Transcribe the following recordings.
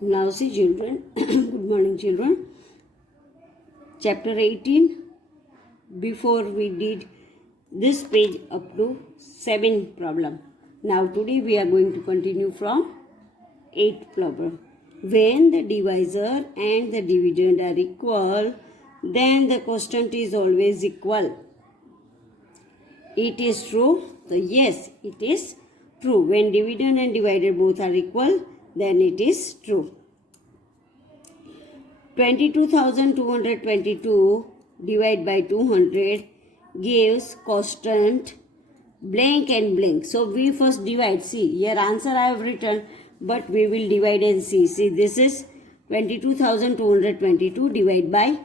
Now see children, good morning children. Chapter 18, before we did this page up to 7 problem. Now today we are going to continue from 8 problem. When the divisor and the dividend are equal, then the quotient is always equal. It is true? So yes, it is true. When dividend and divider both are equal, then it is true. 22,222 divided by 200 gives quotient blank and blank. So we first divide. See, here answer I have written, but we will divide and see. See, this is 22,222 divided by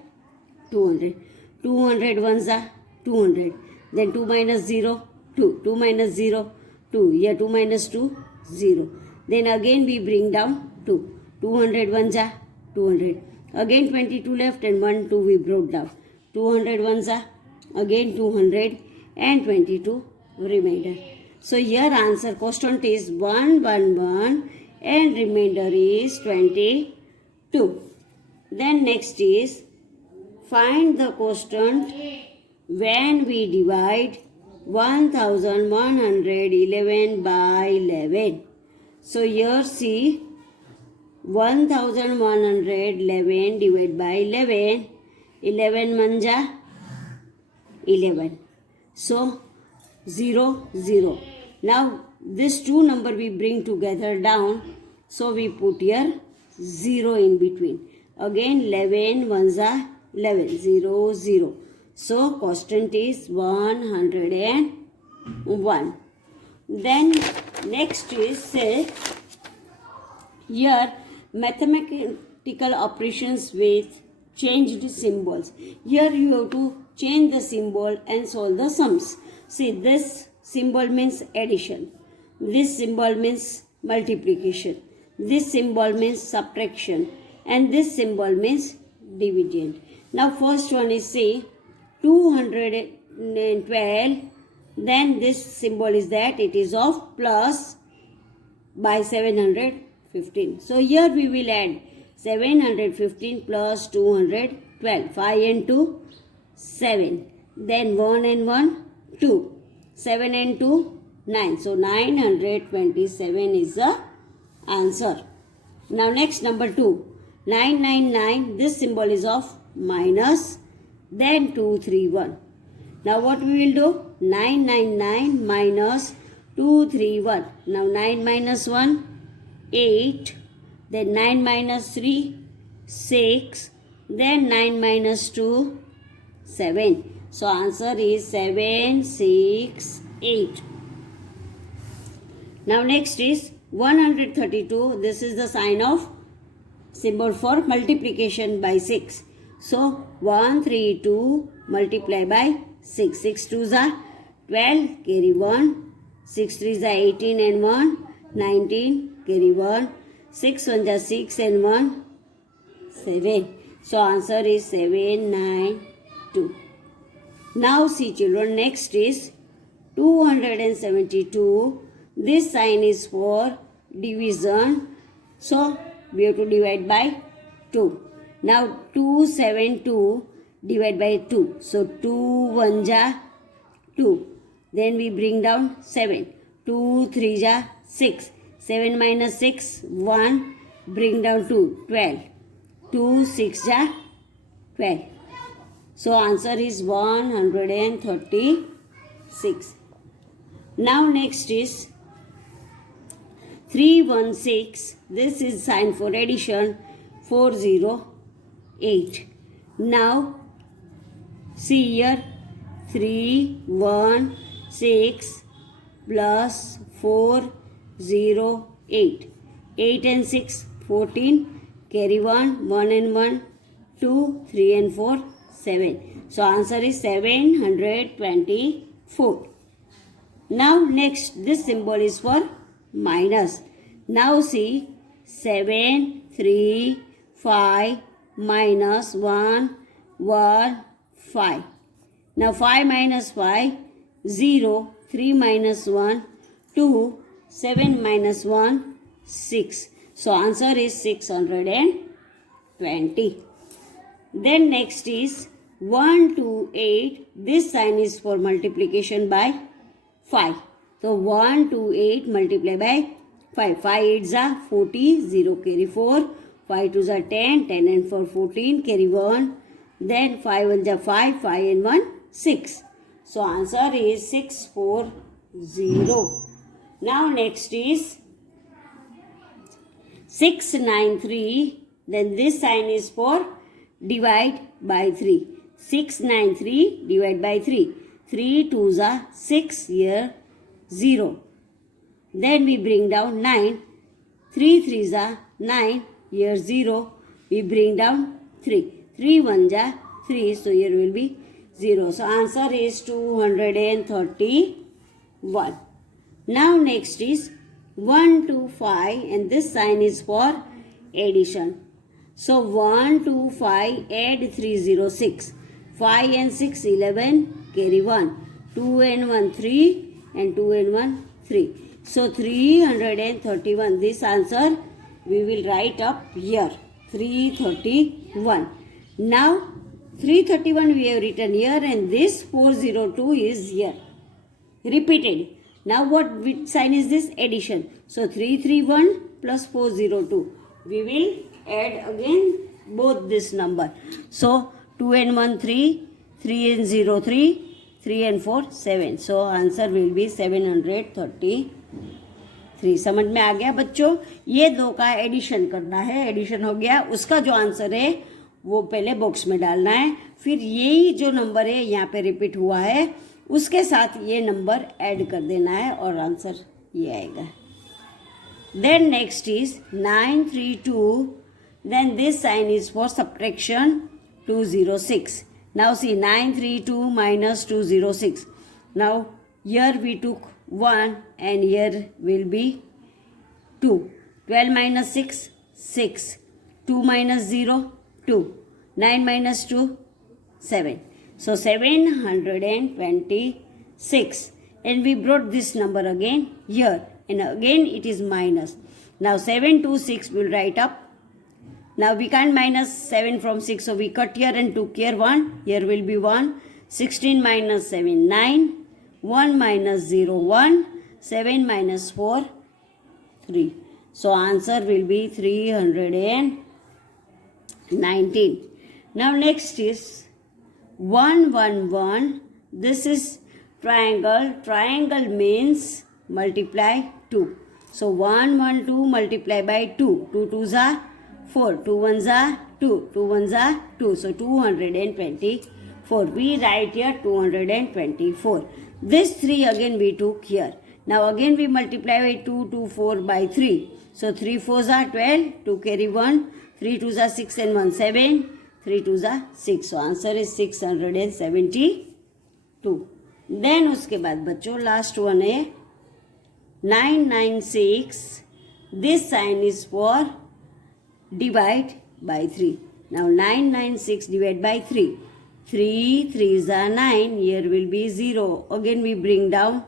200. 200 ones are 200. Then 2 minus 0, 2. 2 minus 0, 2. Here 2 minus 2, 0. Then again we bring down 2. 200 ones are 200. Again 22 left and 1, 2 we brought down. 200 ones are again 200 and 22 remainder. So here answer quotient is 1, 1, 1 and remainder is 22. Then next is find the quotient when we divide 1111 by 11. So here see 1111 divided by 11. 11 manja 11. So 0, 0. Now this two number we bring together down. So we put here 0 in between. Again 11 ones are 11. 0, 0. So quotient is 101. Then next is say here mathematical operations with changed symbols. Here you have to change the symbol and solve the sums. See, this symbol means addition. This symbol means multiplication. This symbol means subtraction. And this symbol means dividend. Now first one is say 212. Then this symbol is that it is of plus by 715. So here we will add 715 plus 212. 5 and 2, 7. Then 1 and 1, 2. 7 and 2, 9. So 927 is the answer. Now next number 2. 999. This symbol is of minus. Then 231. Now what we will do? 999 minus 231. Now 9 minus 1, 8. Then 9 minus 3, 6. Then 9 minus 2, 7. So answer is 768. Now next is 132. This is the sign of symbol for multiplication by 6. So 132 multiply by 6. 6 2s are 12, carry 1. 6 3s are 18 and 1, 19, carry 1. 6 1s are 6 and 1, 7. So answer is 792. Now see children, next is 272. This sign is for division. So we have to divide by 2. Now 272 divide by 2. So 2 1s are 2. Then we bring down 7. 2 3s are 6. 7 minus 6, 1. Bring down 2, 12. 2 6 are 12. So answer is 136. Now next is 316. This is sign for addition. 408. Now see here 316 plus 408. 8 and 6, 14. Carry 1, 1 and 1, 2, 3 and 4, 7. So answer is 724. Now next, this symbol is for minus. Now see 7, 3, 5, minus 1, 1, 5. Now 5 minus 5, 0, 3 minus 1, 2, 7 minus 1, 6. So answer is 620. Then next is 1 to 8. This sign is for multiplication by 5. So 1 to 8 multiply by 5. 5 8s are 40, 0 carry 4. 5 2s are 10, 10 and 4 14, carry 1. Then 5 1s are 5, 5 and 1 6. So answer is 640. Now next is 693. Then this sign is for divide by 3. 693 divide by 3. 3 2s are 6, here 0. Then we bring down 9. 3 3s are 9, here 0. We bring down 3. 3 1s are 3, so here will be 0. So answer is 231. Now next is 1 to 5, and this sign is for addition. So 1 to 5, add 3 0 6. 5 and 6 11, carry 1. 2 and 1 3, and 2 and 1 3. So 331. This answer we will write up here. 331. Now 331 we have written here, and this 402 is here. Repeated. Now which sign is this? Addition. So 331 plus 402. We will add again both this number. So 2 and 1 3, 3 and 0 3, 3 and 4 7. So answer will be 733. समझ में आ गया बच्चों? ये दो का addition करना है. Addition हो गया. उसका जो आंसर है वो पहले बॉक्स में डालना है. फिर यही जो नंबर है यहाँ पे रिपीट हुआ है उसके साथ ये नंबर ऐड कर देना है और आंसर ये आएगा. Then next is 932. Then this sign is for subtraction 206. Now see 932 minus 206. Now here we took 1 and here will be 2. 12 minus 6, 6. 2 minus 0, 2. 9 minus 2, 7. So 726. And we brought this number again here. And again it is minus. Now 726 will write up. Now we can't minus 7 from 6. So we cut here and took here 1. Here will be 1. 16 minus 7, 9. 1 minus 0, 1. 7 minus 4, 3. So answer will be 319. Now next is 111. This is triangle. Triangle means multiply 2. So 112 multiply by 2. 2 2s are 4. 2 1s are 2. 2 1s are 2. So 224. We write here 224. This 3 again we took here. Now again we multiply by 2. 2 4 by 3. So 3 4s are 12. 2 carry 1. 3 2s are 6 and 1 7. 3 2s are 6. So answer is 672. Then उसके बाद बच्चों last one है 996. This sign is for divide by 3. Now 996 divide by 3. 3 3s are 9. Here will be 0. Again we bring down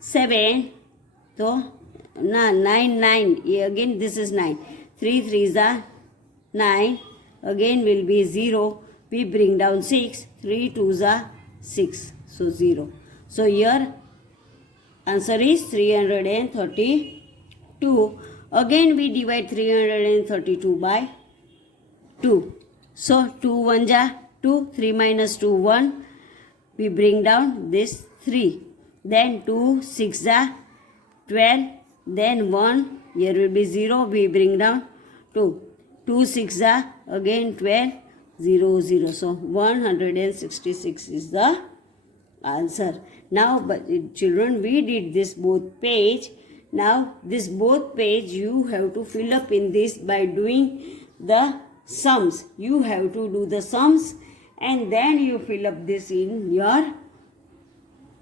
7. So 9 9. Again this is 9. 3 3s are 9. Again will be 0. We bring down 6. 3 2s are 6. So 0. So here answer is 332. Again we divide 332 by 2. So 2 1s are 2. 3 minus 2 1. We bring down this 3. Then 2 6 are 12. Then 1. Here will be 0. We bring down 2. 2 6 are again 12. 0 0. So 166 is the answer. Now children, we did this both page. Now this both page you have to fill up in this by doing the sums. You have to do the sums and then you fill up this in your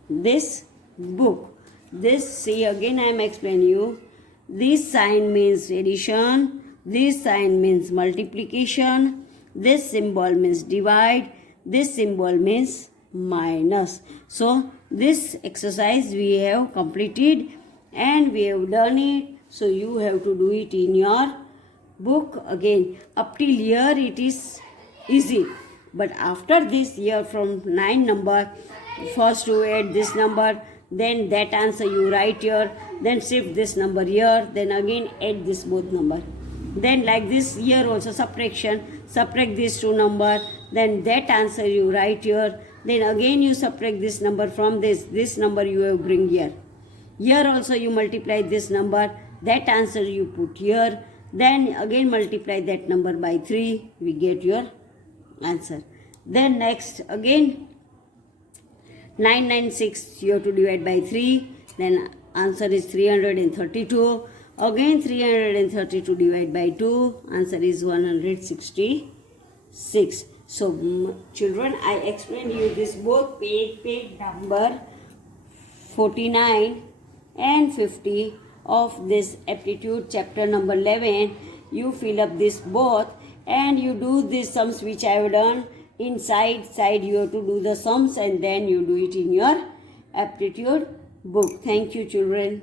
this book. This, see again I am explaining you. This sign means addition. This sign means multiplication. This symbol means divide. This symbol means minus. So this exercise we have completed and we have done it So you have to do it in your book again. Up till here it is easy. But after this, here from 9 number, first you add this number, then that answer you write here, then shift this number here, then again add this both number. Then like this here also subtraction, subtract these two number, then that answer you write here, then again you subtract this number from this number you have bring here. Here also you multiply this number, that answer you put here, then again multiply that number by 3, we get your answer. Then next again 996 you have to divide by 3, then answer is 332. Again 332 divide by 2, answer is 166. So children, I explained you this both page number 49 and 50 of this aptitude chapter number 11. You fill up this both and you do these sums which I have done. Inside side you have to do the sums and then you do it in your aptitude book. Thank you children.